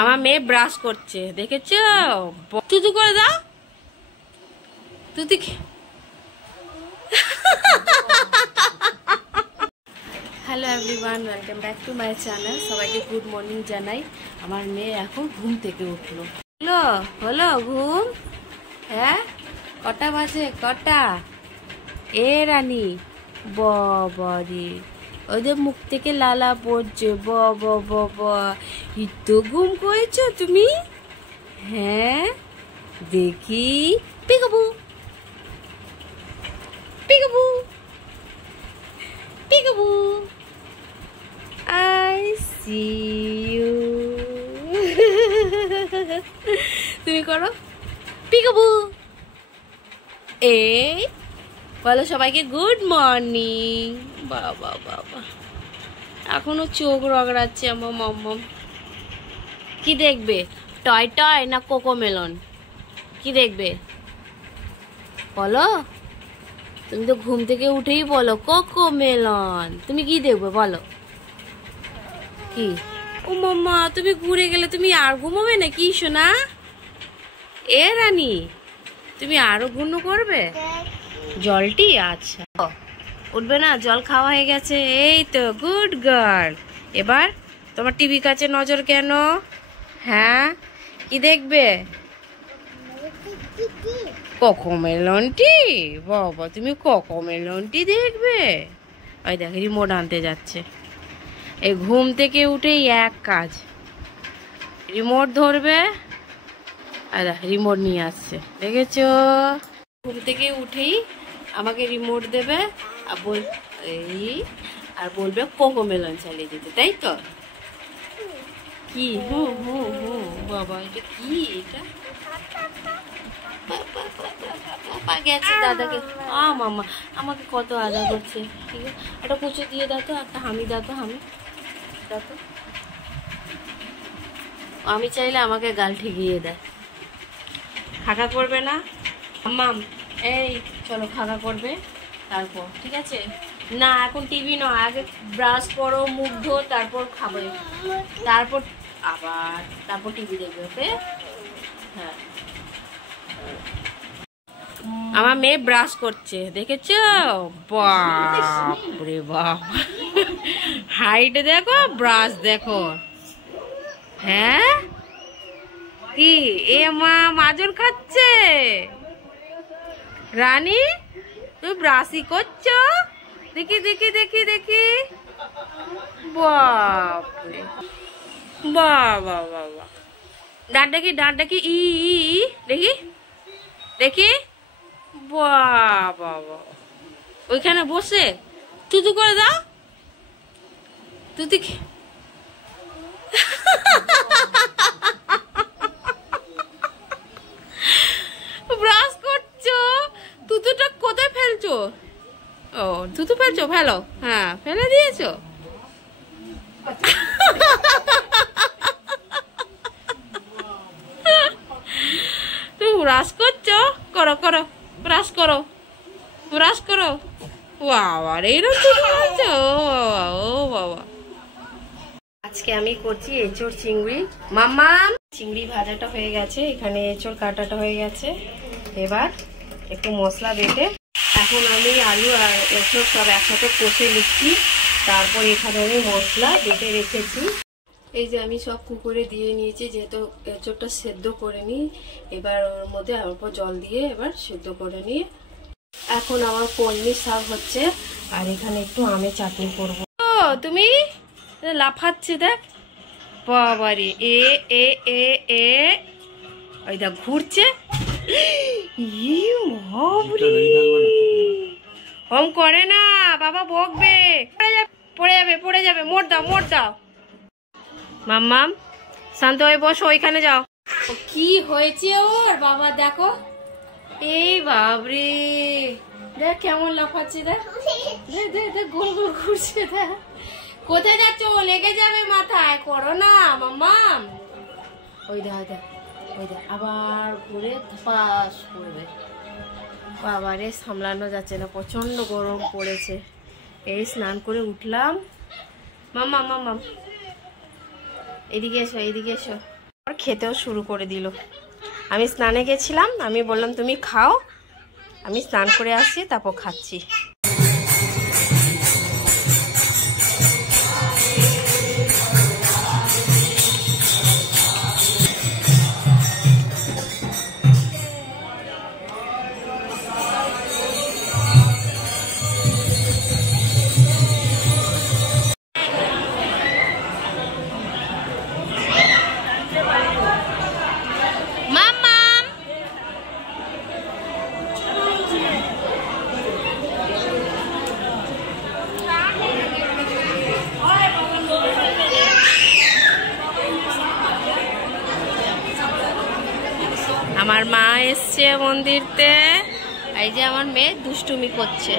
আমার মেয়ে ব্রাশ করছে, দেখেছো? তুতু করে দাও, তুতি। Hello everyone, welcome back to my channel. সবাইকে গুড মর্নিং জানাই। আমার মেয়ে এখন ঘুম থেকে উঠলো। হলো হলো ঘুম? হ্যাঁ, কটা বাজে? কটা? এ রানী, বাবারে, ওদের মুখ থেকে লালা পড়ছে। বাবা, ইতো ঘুম করেছো তুমি? হ্যাঁ, দেখি। Peekaboo peekaboo peekaboo, I see you. তুমি করো পিকাবু। এই বলো সবাইকে গুড মর্নিং। বাবা বাবা, এখনো চোখ রগড়াচ্ছে আমার মম্মম। কি দেখবে, টয় টয় না কোকোমেলন? কি দেখবে বলো? তুমি তো ঘুম থেকে উঠেই বলো কোকোমেলন। তুমি কি দেখবে বলো? কি? ও মাম্মা, তুমি ঘুরে গেলে তুমি আর ঘুমাবে না কি সোনা? এ রানী, তুমি আরো গুনো করবে জলটি? আচ্ছা, উঠবে না? জল খাওয়া হয়ে গেছে, এই তো গুড গার্ল। এবার তোমার টিভি কাছে নজর কেন? হ্যাঁ, কি দেখবে? কোকোমেলনটি? বাবা, তুমি কোকোমেলনটি দেখবে? ওই দেখ, রিমোট আনতে যাচ্ছে। এই ঘুম থেকে উঠেই এক কাজ, রিমোট ধরবে। আর রিমোট নিয়ে আসছে, দেখেছো? ঘুম থেকে উঠেই আমাকে রিমোট দেবে আর বলবে কোকোমেলন চালিয়ে যেতে, তাই তো? কি? বাবা, এটা কি? এটা গেছে দাদাকে। মামা আমাকে কত আদা করছে। ঠিক আছে, একটা কুচো দিয়ে দাও তো, একটা হামি দাও তো, হামি দাও তো। আমি চাইলে আমাকে গাল ঠিকিয়ে দেয়। খাকা করবে না মাম? এই চলো খাকা করবে তারপর, ঠিক আছে? না, এখন টিভি নয়, আগে ব্রাশ করো, মুখ ধো, তারপর খাবে, তারপর টিভি দেখবে, ওকে? হ্যাঁ, আমার মেয়ে ব্রাশ করছে, দেখেছো? বাপরে বাপ, হাইট দেখো, ব্রাশ দেখো। হ্যাঁ, কি? এ মা, মাজন খাচ্ছে। রানী, তুমি ব্রাশই করছো? দেখি দেখি দেখি দেখি। বাপরে বাবা বাবা, দাঁত দেখি ই দেখি দেখি। বাবা, ওইখানে বসে তুতু করে দাও, তুতি। ব্রাশ করছো, তুতুটা কোথায় ফেলছো? ও, তুতু ফেলছো, ফেলো। হ্যাঁ, ফেলে দিয়েছো। তুমি ব্রাশ করছো? করো করো, ব্রাশ করো, ব্রাশ করো। বাবা, এইরকম তুতু করছো? ও বাবা, আজকে আমি করছি এঁচোড় চিংড়ি। মাম্মা, চিংড়ি ভাজাটা হয়ে গেছে, এখানে এঁচোড় কাটাটা হয়ে গেছে। এবার একটু মশলা বেটে এখন আমি আলু আর এঁচোড় সব একসাথে কষে নিচ্ছি। তারপর এখানে আমি মশলা বেটে রেখেছি। এই যে আমি সব কুকুরে দিয়ে নিয়েছি, যেহেতু এঁচোড়টা সেদ্ধ করে নিই। এবার ওর মধ্যে অল্প জল দিয়ে এবার সেদ্ধ করে নিই। এখন আমার কলমি শাক হচ্ছে, আর এখানে একটু আমের চাটনি করবো। ও, তুমি লাফাচ্ছে দেখ। বাবারে, এ এ এ এ ওই দেখ ঘুরছে। ওম করে না, বাবা বকবে। পড়ে যাবে। মোড় দাও। মাম্মাম, শান্ত হয়ে বসো, ওইখানে যাও। কি হয়েছে ওর বাবা দেখো। এই বাবরে, দেখ কেমন লাফাচ্ছে, দেখ গোল গোল ঘুরছে। দেখ কোথায় যাচ্ছ? লেগে যাবে মাথায়, করো না মাম্মাম। ওই দেখ আবার ঘুরে ধপাস করবে। বাবারে, সামলানো যাচ্ছে না, প্রচন্ড গরম পড়েছে। এই স্নান করে উঠলাম। মাম্মাম এদিকে এসো, এদিকে এসো। আর খেতেও শুরু করে দিল। আমি স্নানে গেছিলাম, আমি বললাম তুমি খাও, আমি স্নান করে আসি তারপর খাচ্ছি। আমার মা এসছে মন্দিরতে, এই যে আমার মেয়ে দুষ্টুমি করছে।